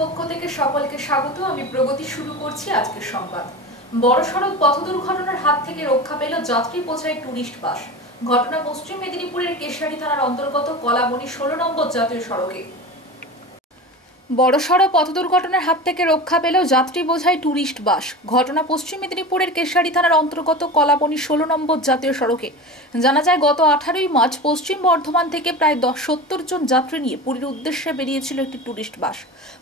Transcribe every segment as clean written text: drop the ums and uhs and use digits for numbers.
পক্ষ থেকে সকলকে স্বাগত। আমি প্রগতি শুরু করছি আজকের সংবাদ। বড় সড়ক পথ দুর্ঘটনার হাত থেকে রক্ষা পেল যাত্রী বোঝাই টুরিস্ট বাস। ঘটনা পশ্চিম মেদিনীপুরের কেশিয়ারি থানার অন্তর্গত কলাবনী 16 নম্বর জাতীয় সড়কে। বড়সড় পথ দুর্ঘটনার হাত থেকে রক্ষা পেল যাত্রী বোঝাই টুরিস্ট বাস। ঘটনা পশ্চিম মেদিনীপুরের কেশিয়ারি থানার অন্তর্গত কলাবনী 16 নম্বর জাতীয় সড়কে। জানা যায় গত 18ই মার্চ পশ্চিম বর্ধমান থেকে প্রায় 70 জন যাত্রী নিয়ে পুরীর উদ্দেশ্যে বেরিয়েছিল একটি টুরিস্ট বাস।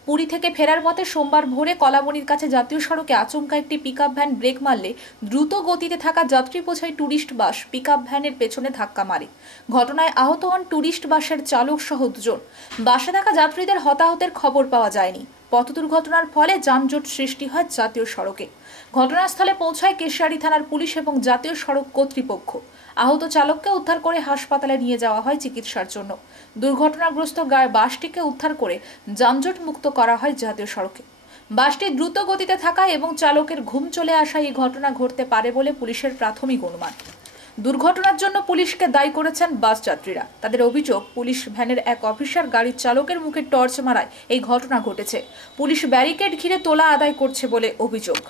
পুরী থেকে ফেরার পথে সোমবার ভোরে কলাবনীর কাছে জাতীয় সড়কে আচমকা একটি পিকআপ ভ্যান ব্রেক মারলে দ্রুত গতিতে থাকা যাত্রী বোঝাই টুরিস্ট বাস পিকআপ ভ্যানের পেছনে ধাক্কা মারে। ঘটনায় আহত হন টুরিস্ট বাসের চালক সহ দুজন। বাসে থাকা যাত্রীদের হতাহতের খবর পাওয়া যায়নি। পথ দুর্ঘটনার ফলে যানজট সৃষ্টি হয় জাতীয় সড়কে। ঘটনাস্থলে পৌঁছায় কেশিয়ারি থানার পুলিশ এবং জাতীয় সড়ক কর্তৃপক্ষ। আহত চালককে উদ্ধার করে হাসপাতালে নিয়ে যাওয়া হয় চিকিৎসার জন্য। দুর্ঘটনাগ্রস্ত বাসটিকে উদ্ধার করে যানজট মুক্ত করা হয় জাতীয় সড়কে। বাসটি দ্রুত গতিতে থাকায় এবং চালকের ঘুম চলে আসায় এই ঘটনা ঘটতে পারে বলে পুলিশের প্রাথমিক অনুমান। দুর্ঘটনার জন্য পুলিশকে দায়ী করেছেন বাস যাত্রীরা। তাদের অভিযোগ, পুলিশ ভ্যানের এক অফিসার গাড়ির চালকের মুখে টর্চ মারায় এই ঘটনা ঘটেছে। পুলিশ ব্যারিকেড ঘিরে তোলা আদায় করছে বলে অভিযোগ।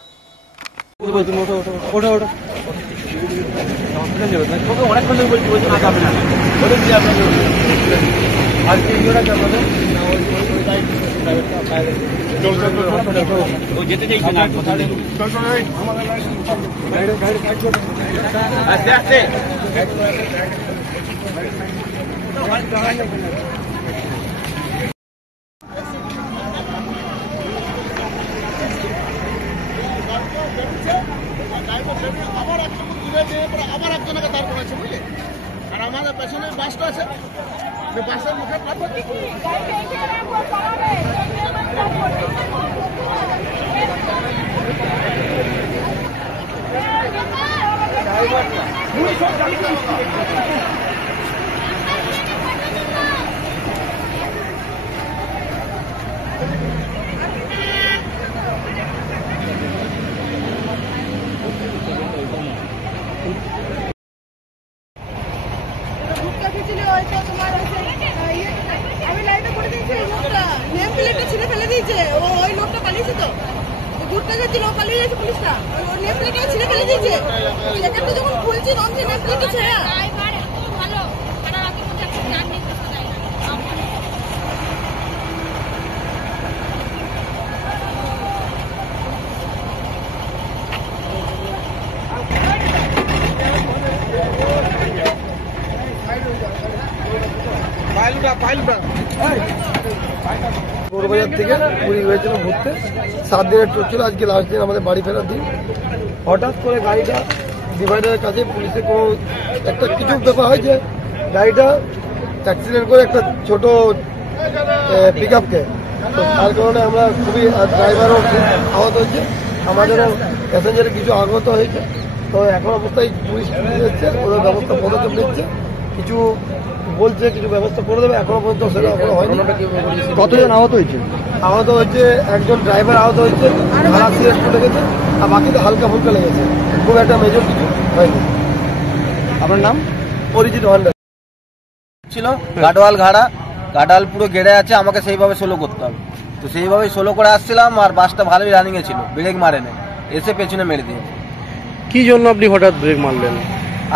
আবার একজনকে দাঁড় করেছে, বুঝলি? আর আমাদের পেছনে বাসটা আছে, বাসের মুখে বড়বাজার থেকে পুরী হয়েছিল ঘুরতে। 7 দিনের ট্যুর ছিল, আজকে লাস্ট দিন আমাদের বাড়ি ফেরার দিন। হঠাৎ করে গাড়িটা ডিভাইডারের কাছে পুলিশের কোনো একটা কিছু ব্যাপার হয় যে গাড়িটা অ্যাক্সিডেন্ট করে একটা ছোট পিক আপকে, তো তার কারণে আমরা খুবই ড্রাইভারও আহত হয়েছে, আমাদেরও প্যাসেঞ্জারের কিছু আহত হয়েছে। তো এখন অবস্থায় পুলিশ এসছে, ওদের ব্যবস্থা পদক্ষেপ নিচ্ছে, কিছু বলছে কিছু ব্যবস্থা করে দেবে, এখনো পর্যন্ত সেটা এখনো হয়নি। কতজন আহত হয়েছে? আহত হয়েছে একজন ড্রাইভার আহত হয়েছে, হারাসি একটু লেগেছে, আর বাকিতে হালকা ফুলকা লেগেছে, খুব একটা মেজর কিছু হয়নি। আপনার নাম? পরিচিত ভান্ডার ছিল গাডওয়াল ঘাড়া, গাডওয়াল পুরো গেড়ে আছে, আমাকে সেইভাবে সোলো করতে হবে। তো সেইভাবে সোলো করে আসছিলাম, আর বাসটা ভালোই রানিংয়ে ছিল, ব্রেক মারে না, এসে পেছনে মেরে দিয়েছে। কি জন্য আপনি হঠাৎ ব্রেক মারলেন?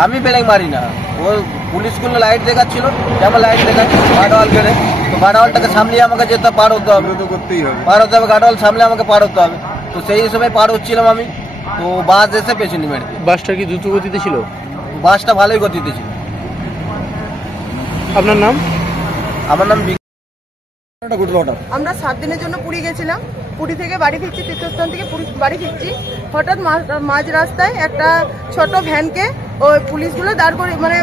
আমি ব্রেক মারি না, ও পুলিশগুলো লাইট দেখাচ্ছিল, যেমন লাইট দেখাচ্ছিল গাডওয়াল গেড়ে, তো গাডওয়ালটাকে সামলিয়ে আমাকে যেতে পার হতে হবে, পার হতে হবে, গাডওয়াল সামলে আমাকে পার হতে হবে। তো সেই হিসেবে পার হচ্ছিলাম আমি, তো বাস এসে পেছনে মেরে দিয়েছে। বাসটা কি দ্রুত গতিতে ছিল? বাসটা ভালোই গতিতে ছিল। আপনার নাম? আমার নাম আমরা 7 দিনের জন্য পুরী গেছিলাম। পুরী থেকে বাড়ি ফিরছি, তীর্থস্থান থেকে বাড়ি ফিরছি। হঠাৎ মাঝ রাস্তায় একটা ছোট ভ্যানকে ওই পুলিশগুলো দাঁড় করে, মানে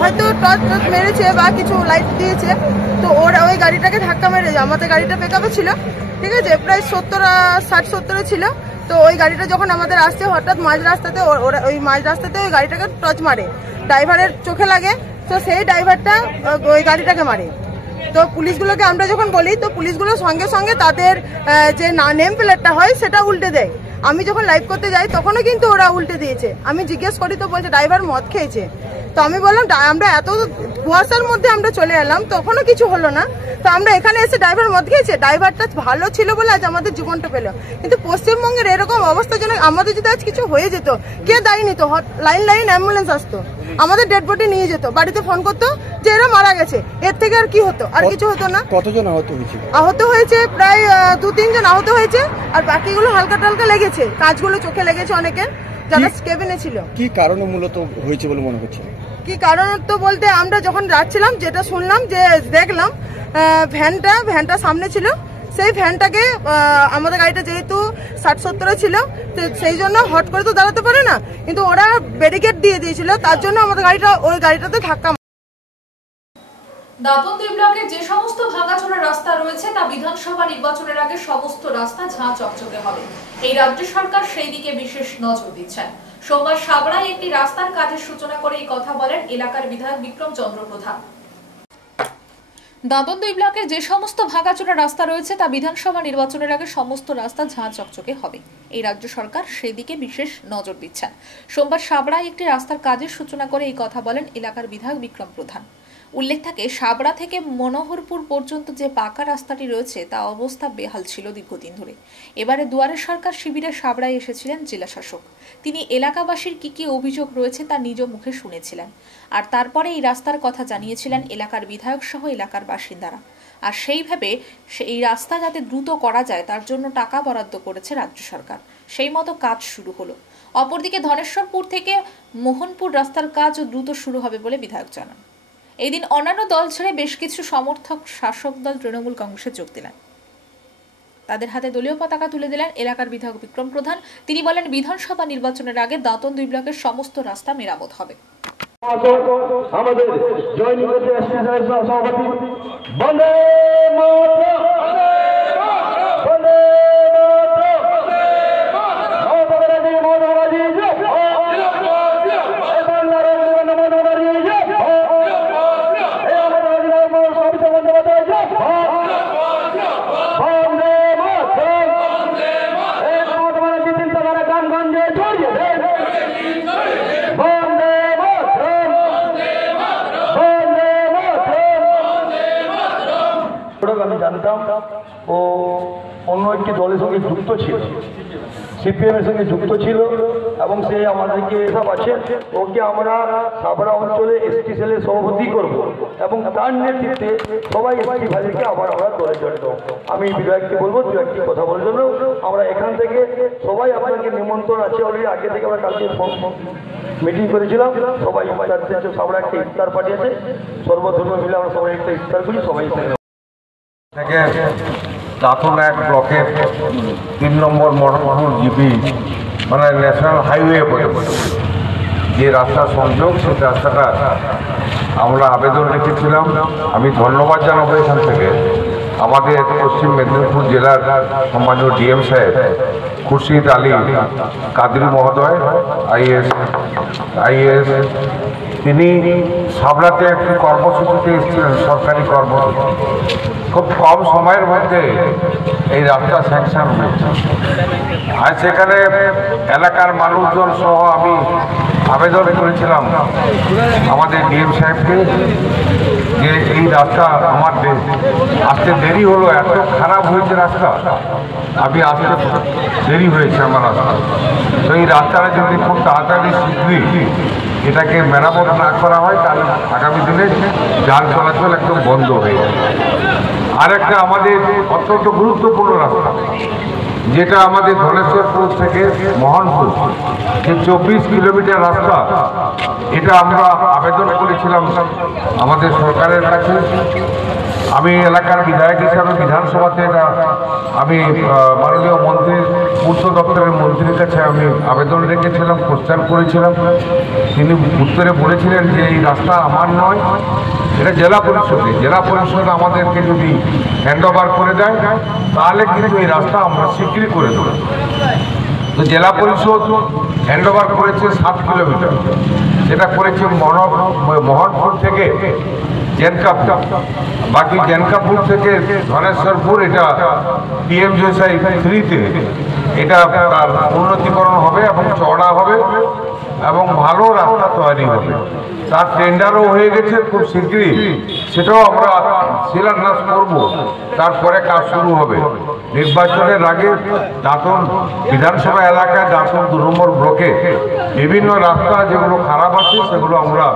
হয়তো টর্চ মেরেছে বা কিছু লাইট দিয়েছে, তো ওরা ওই গাড়িটাকে ধাক্কা মেরে, আমাদের গাড়িটা পিকআপে ছিল, ঠিক আছে, প্রায় 60-70 ছিল। তো ওই গাড়িটা যখন আমাদের আসছে, হঠাৎ মাঝ রাস্তাতে ওই মাঝ রাস্তাতে ওই গাড়িটাকে টর্চ মারে, ড্রাইভারের চোখে লাগে, তো সেই ড্রাইভারটা ওই গাড়িটাকে মারে। তো পুলিশগুলোকে আমরা যখন বলি, তো পুলিশগুলো সঙ্গে সঙ্গে তাদের যে নেম প্লেটটা হয় সেটা উল্টে দেয়। আমি যখন লাইভ করতে যাই তখনও কিন্তু ওরা উল্টে দিয়েছে। আমি জিজ্ঞেস করি তো বলছে ড্রাইভার মদ খেয়েছে। তো আমি বললাম আমরা এত কুয়াশার মধ্যে আমরা চলে এলাম, তখনও কিছু হলো না। তো আমরা এখানে এসে ড্রাইভার মদ খেয়েছে, ড্রাইভারটা ভালো ছিল বলে আজ আমাদের জীবনটা পেল। কিন্তু পশ্চিমবঙ্গের এরকম অবস্থাজনক, আমাদের যদি আজ কিছু হয়ে যেত কে দায়ী নিত? লাইন লাইন অ্যাম্বুলেন্স আসতো, আমাদের ডেড বডি নিয়ে যেত, বাড়িতে ফোন করতো যে এরা মারা গেছে। এর থেকে আর কি হতো? আর কিছু হতো না। কতজন আহত হয়েছে? আহত হয়েছে প্রায় 2-3 জন আহত হয়েছে, আর বাকিগুলো হালকা টালকা লেগেছে, কাঁচগুলো চোখে লেগেছে অনেকের, যারা কেবিনে ছিল। কি কারণে মূলত হয়েছে বলে মনে হচ্ছে? কি কারণ তো বলতে, আমরা যখন যাচ্ছিলাম যেটা শুনলাম যে দেখলাম ভ্যানটা সামনে ছিল, সেই ভ্যানটাকে আমাদের গাড়িটা যেহেতু 60-70 ছিল, সেই জন্য হট করে তো দাঁড়াতে পারে না, কিন্তু ওরা ব্যারিকেড দিয়ে দিয়েছিল, তার জন্য আমাদের ওই গাড়িটাতে ধাক্কা। দাঁতন 2 ব্লকের যে সমস্ত ভাঙাচোরা রাস্তা রয়েছে তা বিধানসভা নির্বাচনের আগে সমস্ত রাস্তা ঝাঁ চকচকে হবে। এই রাজ্য সরকার সেই দিকে বিশেষ নজর দিচ্ছেন। সোমবার সাবড়ায় একটি রাস্তার কাজের সূচনা করে এই কথা বলেন এলাকার বিধায়ক বিক্রম চন্দ্র প্রধান। দাঁতন 2 ব্লকের যে সমস্ত ভাঙাচোরা রাস্তা রয়েছে তা বিধানসভা নির্বাচনের আগে সমস্ত রাস্তা ঝাঁ চকচকে হবে। এই রাজ্য সরকার সেই দিকে বিশেষ নজর দিচ্ছেন। সোমবার সাবড়ায় একটি রাস্তার কাজের সূচনা করে এই কথা বলেন এলাকার বিধায়ক বিক্রম প্রধান। উল্লেখ থাকে, সাবড়া থেকে মনোহরপুর পর্যন্ত যে পাকা রাস্তাটি রয়েছে তা অবস্থা বেহাল ছিল দীর্ঘদিন ধরে। এবারে দুয়ারে সরকার শিবিরে সাবড়ায় এসেছিলেন জেলা শাসক। তিনি এলাকাবাসীর কি অভিযোগ রয়েছে তা নিজ মুখে শুনেছিলেন, আর তারপরে এই রাস্তার কথা জানিয়েছিলেন এলাকার বিধায়ক সহ এলাকার বাসিন্দারা। আর সেইভাবে এই রাস্তা যাতে দ্রুত করা যায় তার জন্য টাকা বরাদ্দ করেছে রাজ্য সরকার। সেই মতো কাজ শুরু হলো। অপরদিকে ধনেশ্বরপুর থেকে মোহনপুর রাস্তার কাজও দ্রুত শুরু হবে বলে বিধায়ক জানান। এই দিন অন্যান্য দল ছেড়ে বেশ কিছু সমর্থক শাসক দল তৃণমূল কংগ্রেসে যোগ দিলেন। তাদের হাতে দলীয় পতাকা তুলে দিলেন এলাকার বিধায়ক বিক্রম প্রধান। তিনি বলেন, বিধানসভা নির্বাচনের আগে দাঁতন 2 ব্লকের সমস্ত রাস্তা মেরামত হবে। আমাদের সভাপতি বন্দে আমি জানতাম ও অন্য একটি দলের সঙ্গে যুক্ত ছিল, সিপিএম এর সঙ্গে যুক্ত ছিল, এবং সে আমাদেরকে সব আছে ওকে আমরা সাবড়া অঞ্চলে এসটি সেলের সভাপতি করব, এবং তার নেতৃত্বে সবাই এসটি ভাইদেরকে আবার আমরা দলে জড়িত। আমি বিধায়ককে বলবো দু একটি কথা বলার জন্য। আমরা এখান থেকে সবাই আপনাকে নিমন্ত্রণ আছে অলরেডি, আগে থেকে আমরা কালকে মিটিং করেছিলাম, সবাই সাবড়া একটা ইফতার পাঠিয়েছে, সর্বধর্ম মিলে আমরা সবাই একটা ইফতার করি, সবাই থেকে দাঁতন 1 ব্লকের 3 নম্বর মনোহরপুর জিপি মানে ন্যাশনাল হাইওয়ে পর্যন্ত যে রাস্তার সংযোগ, সেই রাস্তাটা আমরা আবেদন রেখেছিলাম। আমি ধন্যবাদ জানাবো এখান থেকে আমাদের পশ্চিম মেদিনীপুর জেলার সম্মানীয় ডিএম সাহেব খুরশিদ আলী কাদরি মহোদয় আইএএস, তিনি সাবড়াতে একটি কর্মসূচিতে এসেছিলেন, সরকারি কর্মসূচি। খুব কম সময়ের মধ্যে এই রাস্তা স্যাংশন হয়েছে। আর সেখানে এলাকার মানুষজন সহ আমি আবেদন করেছিলাম আমাদের ডিএম সাহেবকে যে এই রাস্তা আমার আসতে দেরি হলো, এত খারাপ হয়েছে রাস্তা, আমি আসতে দেরি হয়েছে আমার রাস্তা। তো এই রাস্তাটা যদি খুব তাড়াতাড়ি শীঘ্রই এটাকে মেরামত না করা হয় তাহলে আগামী দিনে যান চলাচল একদম বন্ধ হয়ে যাবে। আরেকটা আমাদের অত্যন্ত গুরুত্বপূর্ণ রাস্তা, যেটা আমাদের ধনেশ্বরপুর থেকে মোহনপুর, যে 24 কিলোমিটার রাস্তা, এটা আমরা আবেদন করেছিলাম আমাদের সরকারের কাছে। আমি এলাকার বিধায়ক হিসাবে বিধানসভাতে এটা আমি মাননীয় মন্ত্রী পূর্ত দপ্তরের মন্ত্রীর কাছে আমি আবেদন রেখেছিলাম, কোশ্চেন করেছিলাম। তিনি উত্তরে বলেছিলেন যে এই রাস্তা আমার নয়, এটা জেলা পরিষদ আমাদেরকে যদি হ্যান্ড ওভার করে দেয় তাহলে কিন্তু এই রাস্তা আমরা স্বীকৃতি করে দেব। তো জেলা পরিষদ হ্যান্ড ওভার করেছে 7 কিলোমিটার, সেটা করেছে মোহনপুর থেকে জেনকাপুর, বাকি জেনকাপুর থেকে ধনেশ্বরপুর এটা পিএমজিএসআই 3-তে এটা তার উন্নতিকরণ হবে এবং চওড়া হবে এবং ভালো রাস্তা তৈরি হবে। তার টেন্ডারও হয়ে গেছে, খুব শীঘ্রই সেটাও আমরা শিলান্যাস করব, তারপরে কাজ শুরু হবে। নির্বাচনের আগে দাঁতন বিধানসভা এলাকায় দাঁতন 2 নম্বর ব্লকে বিভিন্ন রাস্তা যেগুলো খারাপ আছে সেগুলো আমরা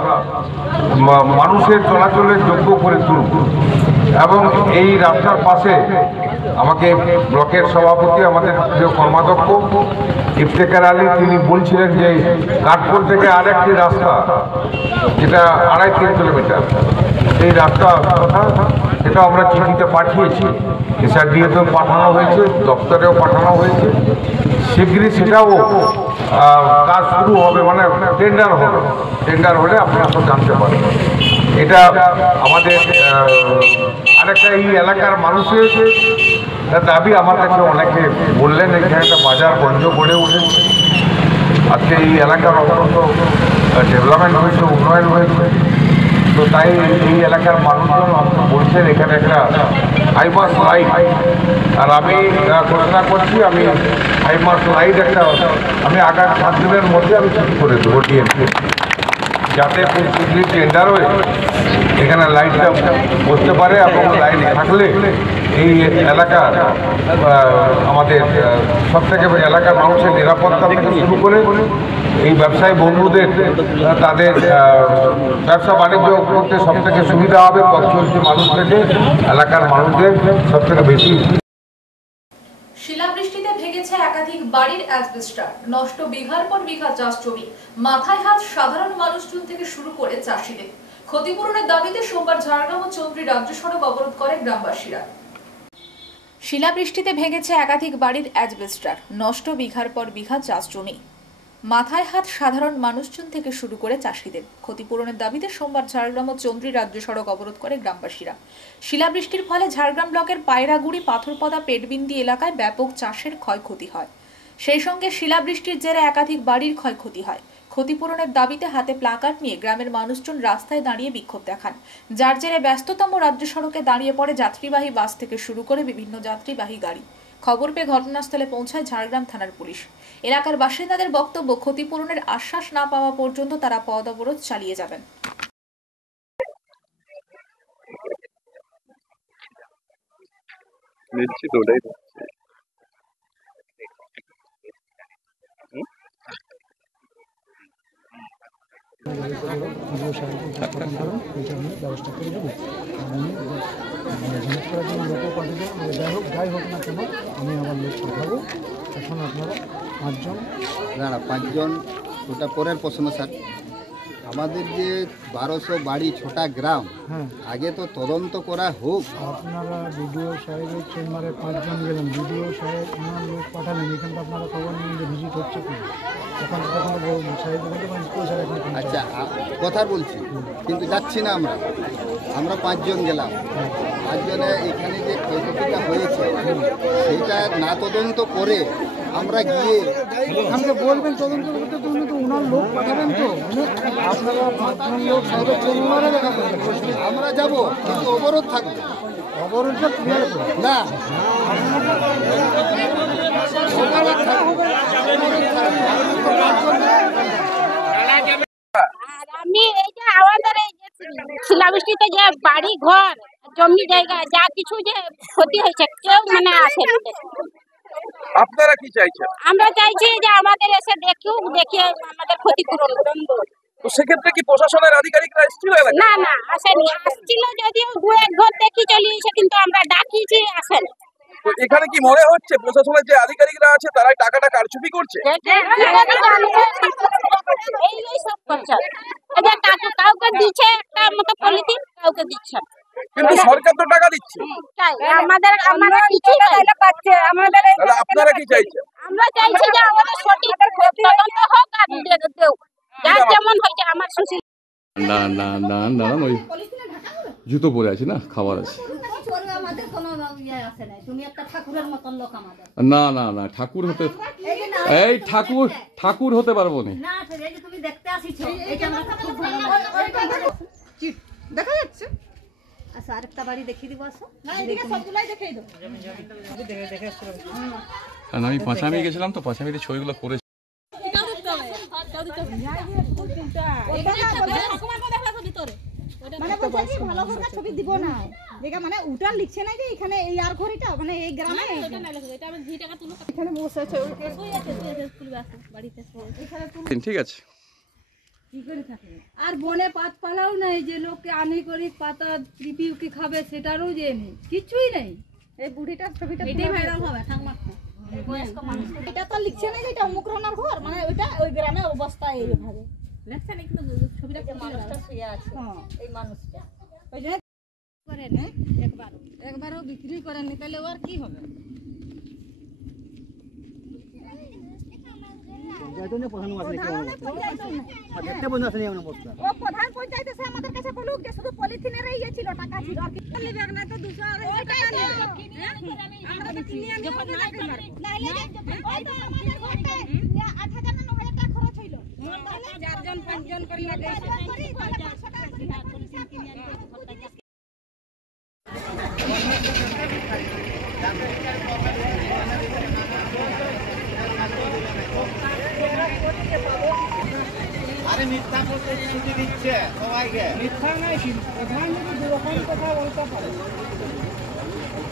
মানুষের চলাচলের যোগ্য করে তুলব। এবং এই রাস্তার পাশে আমাকে ব্লকের সভাপতি, আমাদের যে কর্মাধ্যক্ষ ইফতেখার আলী, তিনি বলছিলেন যে কাঠপুর থেকে আরেকটি রাস্তা যেটা 2.5-3 কিলোমিটার, এই রাস্তা কথা সেটা আমরা চিঠিতে পাঠিয়েছি, এসআরডিএতেও পাঠানো হয়েছে, দপ্তরেও পাঠানো হয়েছে। শীঘ্রই সেটাও কাজ শুরু হবে, মানে টেন্ডার হবে। টেন্ডার হলে আপনারা সব জানতে পারবেন। এটা আমাদের আরেকটা এই এলাকার মানুষের দাবি আমার কাছে অনেকে বললেন, এখানে একটা বাজার গঞ্জ গড়ে উঠেছে, আজকে এই এলাকার অত্যন্ত ডেভেলপমেন্ট হয়েছে, উন্নয়ন হয়েছে। তো তাই এই এলাকার মানুষজন বলছেন এখানে একটা হাইমাস লাইট, আর আমি ঘোষণা করছি আমি হাইমাস লাইট একটা আমি আগামী 7 দিনের মধ্যে আমি ঠিক করে দেবো ডিএমকে, যাতে খুব শীঘ্রই টেন্ডার হয়ে এখানে লাইটটা বসতে পারে এবং লাইট থাকলে এই এলাকার আমাদের সবথেকে এলাকার মানুষের নিরাপত্তা থেকে শুরু করে এই ব্যবসায়ী বন্ধুদের তাদের ব্যবসা বাণিজ্য করতে সবথেকে সুবিধা হবে। পথচলতি মানুষ থেকে এলাকার মানুষদের সবথেকে বেশি। শিলাবৃষ্টিতে ভেঙেছে একাধিক বাড়ির অ্যাসবেস্টর, নষ্ট বিঘার পর বিঘা চাষ জমি, মাথায় হাত সাধারণ মানুষজন থেকে শুরু করে চাষিদের। ক্ষতিপূরণের দাবিতে সোমবার ঝাড়গ্রাম ও চৌদ্রি রাজ্য সড়ক অবরোধ করে গ্রামবাসীরা। শিলাবৃষ্টিতে ভেঙেছে একাধিক বাড়ির অ্যাসবেস্টর, নষ্ট বিঘার পর বিঘা চাষ জমি, মাথায় হাত সাধারণ মানুষজন থেকে শুরু করে চাষিদের। ক্ষতিপূরণের দাবিতে সোমবার ঝাড়গ্রাম ও চৌদ্রি রাজ্য সড়ক অবরোধ করে গ্রামবাসীরা। শিলাবৃষ্টির ফলে ঝাড়গ্রাম ব্লকের পায়রাগুড়ি, পাথরপদা, পেটবিন্দি এলাকায় ব্যাপক চাষের ক্ষয়ক্ষতি হয়। সেই সঙ্গে শিলাবৃষ্টির জেরে একাধিক বাড়ির ক্ষয়ক্ষতি হয়। ক্ষতিপূরণের দাবিতে হাতে প্লাকার্ড নিয়ে গ্রামের মানুষজন রাস্তায় দাঁড়িয়ে বিক্ষোভ দেখান, যার জেরে ব্যস্ততম রাজ্য সড়কে দাঁড়িয়ে পড়ে যাত্রীবাহী বাস থেকে শুরু করে বিভিন্ন যাত্রীবাহী গাড়ি। খবর পেয়ে ঘটনাস্থলে পৌঁছায় ঝাড়গ্রাম থানার পুলিশ। এলাকার বাসিন্দাদের বক্তব্য, ক্ষতিপূরণের আশ্বাস না পাওয়া পর্যন্ত তারা পথ অবরোধ চালিয়ে যাবেন। ব্যবস্থা করে দেবো, লোকও পাঠিয়ে যাই হোক না কেন আমি আমার লোক পাঠাবো। এখন আপনারা 5 জন না 5 জন ওটা পরের প্রশ্ন স্যার। আমাদের যে 1200 বাড়ি, 6টা গ্রাম, আগে তো তদন্ত করা হোক। আপনারা বিডিও সাহেবের চেম্বারে 5 জন গেলেন, বিডিও সাহেব ওনার লোক পাঠালেন, এখানে তো আপনারা খবর নিন যে ভিজিট হচ্ছে কি এখন সাহেব আচ্ছা কথা বলছি, কিন্তু যাচ্ছি না আমরা 5 জন গেলাম। 5 জনে এখানে যে ক্ষয়ক্ষতিটা হয়েছে সেইটা না তদন্ত করে আমরা গিয়ে আমাকে বলবেন তদন্ত করতে, তুমি তো ওনার লোক পাঠাবেন, তো আপনারা 5 জন লোক সাহেবের চেম্বারে দেখা করবেন। আমরা যাব, কিন্তু অবরোধ থাকবে। অবরোধটা ক্লিয়ার না আমি এই যে আমাদের এই যে শিলাবৃষ্টিতে যে বাড়ি ঘর জমি জায়গা যা কিছু যে ক্ষতি হয়েছে কেউ মানে আসেনি। আপনারা কি চাইছেন? আমরা চাইছি যে আমাদের এসে দেখে আমাদের ক্ষতিপূরণ। তো সেক্ষেত্রে কি প্রশাসনের আধিকারিকরা এসেছিল? না আসেনি, আসছিল যদিও 2-1 ঘর দেখি চলিয়েছে, কিন্তু আমরা ডাকিছি আসেনি। তো এখানে কি মনে হচ্ছে প্রশাসনের যে আধিকারিকরা আছে তারাই টাকাটা কারচুপি করছে? এই সব করছে, কাউকে দিচ্ছে একটা মতো পলিথিন, কাউকে দিচ্ছে। কিন্তু সরকার তো টাকা দিচ্ছে। আমরা কিছুই পাচ্ছে। আপনারা কি চাইছেন? আমরা চাইছি যে আমাদের সঠিক তদন্ত হোক আর দেও, যার যেমন হয়েছে। আমার সুশীল না ওই জুতো পরে আছি না, খাবার আছে। না ঠাকুর হতে, এই ঠাকুর হতে পারবো না। দেখা যাচ্ছে। আচ্ছা আরেকটা বাড়ি দেখিয়ে দিব। আসো, না এদিকে সবগুলাই দেখাই দাও। কারণ আমি পাঁচামি গেছিলাম তো, পাঁচামিতে ছবিগুলো করেছি। মানে বলছে কি ভালো করে ছবি দিব না, দেখা মানে উটা লিখছে না যে এখানে এই আর ঘরিটা মানে এই গ্রামে এটা না লিখছে, এটা আমি 2 টাকা তুলো এখানে বসে আছে শুয়ে আছে তুলবে আসো বাড়িতে এখানে তুলো ঠিক আছে। কি করে থাকে আর বনে পাত পালাও নাই যে লোককে আনি করি পাতা রিপিউ কি খাবে সেটারও যে নেই, কিছুই নেই। এই বুড়িটার ছবিটা এটাই ভাইরাল হবে ঠাকমা বয়স্ক মানুষ এটা তো লিখছে না যে এটা অমুক রানার ঘর, মানে ওইটা ওই গ্রামে অবস্থা এইভাবে লেখছে না, কিন্তু ছবিটা মানুষটা শুয়ে আছে এই মানুষটা ওই যে করে না একবারও বিক্রি করেননি, তাহলে ওর কি হবে? প্রধান পঞ্চায়েত এসে আমাদের কাছে বলুক যে শুধু পলিথিনের ইয়ে ছিল, টাকা ছিল আর কিছু ব্যাগ না, তো 200 টাকা নিয়ে আমরা তো কিনে আনি নাইলে ওই তো আমাদের ঘরতে 8000 না 9000 টাকা খরচ হইল, তাহলে 4 জন 5 জন করে লাগাইছে তাহলে 500 টাকা পলিথিন কিনে আনি আরে মিথ্যা প্রতিশ্রুতি দিচ্ছে সবাইকে, মিথ্যা নাই কি প্রধান যদি দুরকম কথা বলতে পারে,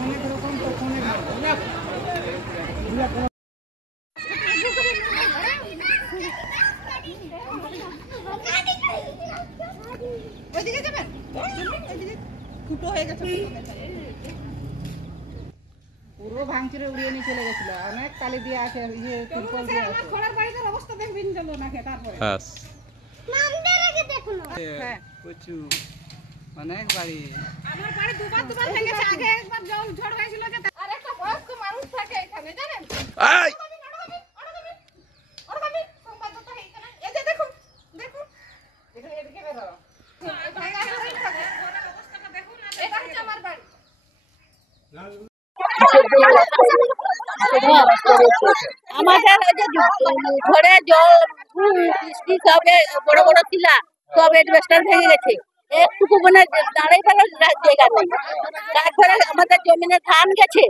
অনেক রকম তখনই ওইদিকে যাবেন, ওইদিকে ফুটো হয়ে গেছে পুরো ভাঙচুরে উড়িয়ে নিয়ে চলে গেছিল, অনেক কালি দিয়ে আছে ইয়ে তিরপল দিয়ে আছে। আমার খোলার বাড়িটার অবস্থা দেখবেন চলো না কে তারপরে ব্যাস নামদের আগে দেখুন। হ্যাঁ প্রচুর অনেক বাড়ি, আমার বাড়ি দুবার ভেঙে গেছে, আগে একবার জল ঝড় হয়েছিল যে আর একটা বয়স্ক মানুষ থাকে এখানে জানেন। এই সংবাদদাতা এখানে এই যে দেখুন দেখুন দেখুন এদিকে বেরো ভাঙা ঘরে থাকে অবস্থাটা দেখুন না, এটা হচ্ছে আমার বাড়ি। আমাদের ঘরে জল বৃষ্টি সবে বড় বড় ছিল, সব এডভেস্টার ভেঙে গেছে, একটুকু মানে দাঁড়াইবার জায়গা নেই। তারপরে আমাদের জমিনে ধান গেছে,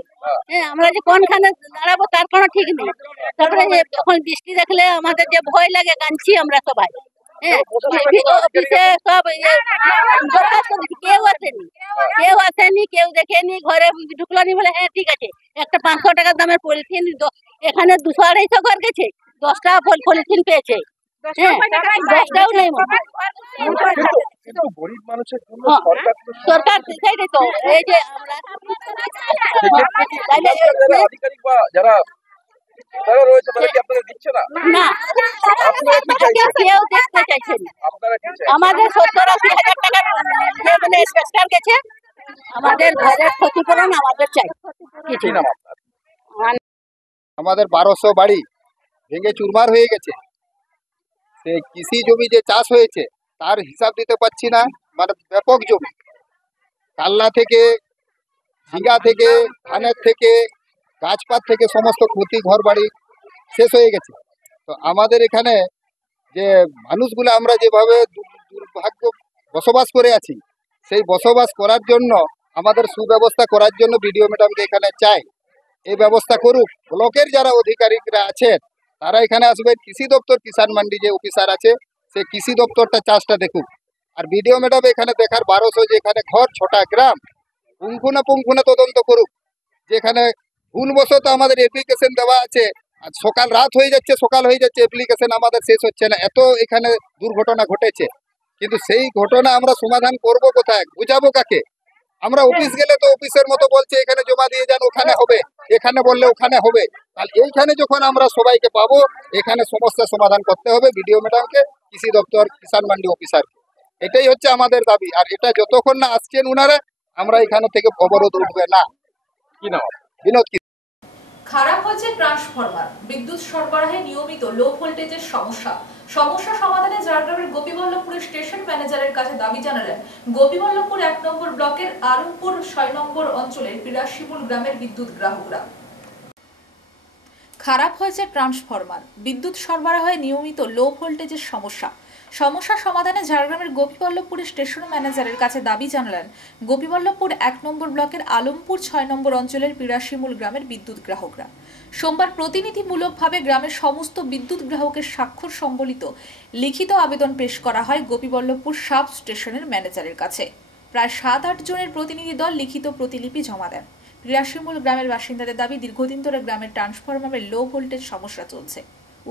হ্যাঁ আমরা যে কোনখানে দাঁড়াবো তার কোনো ঠিক নেই। তারপরে যখন বৃষ্টি দেখলে আমাদের যে ভয় লাগে, কাঁদছি আমরা সবাই। হ্যাঁ অফিসে সব কেউ আসেনি কেউ দেখেনি, ঘরে ঢুকলো নি, বলে হ্যাঁ ঠিক আছে একটা 500 টাকার দামের পলিথিন, এখানে 200-250 ঘর গেছে, 10টা পলিথিন পেয়েছে, হ্যাঁ 10টাও নেই গরিব মানুষের জন্য সরকার সেটাই তো। এই যে আমরা আধিকারিক বা যারা রয়েছে তারা কি আপনাদের দিচ্ছে না? না, কেউ দেখতে চাইছেন। আমাদের 70-80 হাজার টাকার মানে স্পেশাল গেছে, আমাদের ঘরের ক্ষতিপূরণ আমাদের চাই। কিছু না, আমাদের 1200 বাড়ি ভেঙে চুরমার হয়ে গেছে। সেই কৃষি জমি যে চাষ হয়েছে তার হিসাব দিতে পারছি না, মানে ব্যাপক জমি, কাল্লা থেকে ঝিঙ্গা থেকে ধানের থেকে গাছপাত থেকে সমস্ত ক্ষতি, ঘর বাড়ি শেষ হয়ে গেছে। তো আমাদের এখানে যে মানুষগুলো আমরা যেভাবে দুর্ভাগ্য বসবাস করে আছি, সেই বসবাস করার জন্য আমাদের সুব্যবস্থা করার জন্য বিডিও ম্যাডামকে এখানে চাই, এই ব্যবস্থা করুক। ব্লকের যারা অধিকারীরা আছেন তারা এখানে আসবেন, কৃষি দপ্তর কিষাণ মান্ডি যে অফিসার আছে সেই কৃষি দপ্তরটা চাষটা দেখুক, আর বিডিও ম্যাডাম এখানে দেখার 1200 যেখানে ঘর 6টা গ্রাম পুঙ্খানুপুঙ্খু তদন্ত করুক, যেখানে ভুলবশত আমাদের অ্যাপ্লিকেশন দেওয়া আছে আর সকাল রাত হয়ে যাচ্ছে, সকাল হয়ে যাচ্ছে, অ্যাপ্লিকেশন আমাদের শেষ হচ্ছে না, এত এখানে দুর্ঘটনা ঘটেছে। কিন্তু সেই ঘটনা আমরা সমাধান করব কোথায়, বুঝাবো কাকে? আমরা অফিস গেলে তো অফিসের মতো বলছে এখানে জমা দিয়ে যান, ওখানে হবে, এখানে বললে ওখানে হবে। তাহলে এইখানে যখন আমরা সবাইকে পাবো, এখানে সমস্যার সমাধান করতে হবে বিডিও ম্যাডামকে, কৃষি দপ্তর কিষাণ মান্ডি অফিসারকে। এটাই হচ্ছে আমাদের দাবি, আর এটা যতক্ষণ না আসছেন উনারা, আমরা এখানে থেকে অবরোধ উঠবে না। কি না বিনোদ? খারাপ হচ্ছে ট্রান্সফরমার, বিদ্যুৎ সরবরাহে নিয়মিত লো ভোল্টেজের সমস্যা সমাধানে ঝাড়গ্রামের গোপীবল্লভপুরের স্টেশন ম্যানেজারের কাছে দাবি জানালেন গোপীবল্লভপুর 1 নম্বর ব্লকের আরুমপুর 6 নম্বর অঞ্চলের পিরাশিমুল গ্রামের বিদ্যুৎ গ্রাহকরা। খারাপ হয়েছে ট্রান্সফরমার, বিদ্যুৎ সরবরাহে নিয়মিত লো ভোল্টেজের সমস্যা সমস্যা সমাধানে ঝাড়গ্রামের গোপীবল্লভপুরের স্টেশন ম্যানেজারের কাছে দাবি জানালেন গোপীবল্লভপুর 1 নম্বর ব্লকের আলমপুর 6 নম্বর অঞ্চলের পিরাশিমূল গ্রামের বিদ্যুৎ গ্রাহকরা। সোমবার প্রতিনিধিমূলকভাবে গ্রামের সমস্ত বিদ্যুৎ গ্রাহকের স্বাক্ষর সম্বলিত লিখিত আবেদন পেশ করা হয় গোপীবল্লভপুর সাব স্টেশনের ম্যানেজারের কাছে। প্রায় 7-8 জনের প্রতিনিধি দল লিখিত প্রতিলিপি জমা দেন। পিরাশিমূল গ্রামের বাসিন্দাদের দাবি, দীর্ঘদিন ধরে গ্রামের ট্রান্সফরমারের লো ভোল্টেজ সমস্যা চলছে।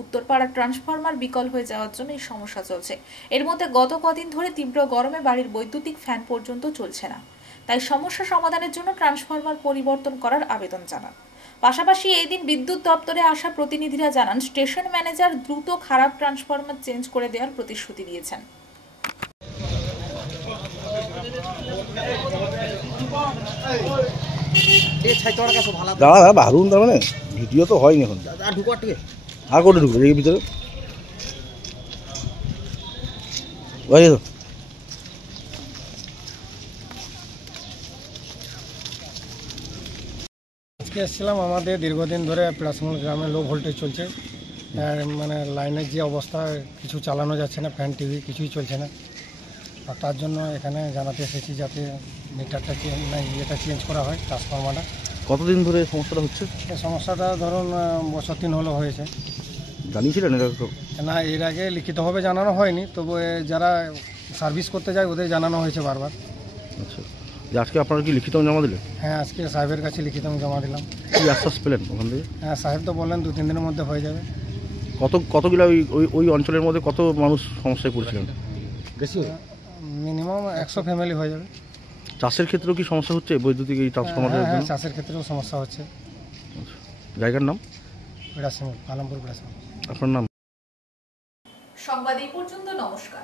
উত্তরপাড়ার ট্রান্সফরমার বিকল হয়ে যাওয়ার জন্য এই সমস্যা চলছে। এর মধ্যে গত কদিন ধরে তীব্র গরমে বাড়ির বৈদ্যুতিক ফ্যান পর্যন্ত চলছে না। তাই সমস্যা সমাধানের জন্য ট্রান্সফরমার পরিবর্তন করার আবেদন জানান। পাশাপাশি এই দিন বিদ্যুৎ দপ্তরে আসা প্রতিনিধিরা জানান, স্টেশন ম্যানেজার দ্রুত খারাপ ট্রান্সফরমার চেঞ্জ করে দেওয়ার প্রতিশ্রুতি দিয়েছেন। দাদা বাহারুন, তার মানে ভিডিও তো হয়নি এখন, আর কোটে ঢুকবে এই ভিতরে আজকে এসেছিলাম, আমাদের দীর্ঘদিন ধরে পিরাশিমূল গ্রামে লো ভোল্টেজ চলছে। আর মানে লাইনের যে অবস্থা, কিছু চালানো যাচ্ছে না, ফ্যান টিভি কিছুই চলছে না। আর তার জন্য এখানে জানাতে এসেছি যাতে মিটারটা ইয়েটা চেঞ্জ করা হয়, ট্রান্সফরমারটা। কতদিন ধরে সমস্যাটা হচ্ছে? এই সমস্যাটা ধরুন বছর 3 হলো হয়েছে। জানিয়েছিলেন এটা? না, এর আগে লিখিতভাবে জানানো হয়নি, তবে যারা সার্ভিস করতে যায় ওদের জানানো হয়েছে বারবার। আচ্ছা, যে আজকে আপনারা কি লিখিত জমা দিলেন? হ্যাঁ, আজকে সাহেবের কাছে লিখিত জমা দিলাম। কি আশ্বাস পেলেন ওখান থেকে? হ্যাঁ, সাহেব তো বললেন 2-3 দিনের মধ্যে হয়ে যাবে। কতগুলো ওই অঞ্চলের মধ্যে কত মানুষ সমস্যায় পড়ছিলেন? বেশি, মিনিমাম 100 ফ্যামিলি হয়ে যাবে। চাষের ক্ষেত্রেও কি সমস্যা হচ্ছে বৈদ্যুতিক এই ট্রান্সফরমারের? হ্যাঁ, চাষের ক্ষেত্রেও সমস্যা হচ্ছে। জায়গার নাম? পিরাশিমূল, আলমপুর পিরাশিমূল। আপনার নাম? সংবাদ এই পর্যন্ত। নমস্কার।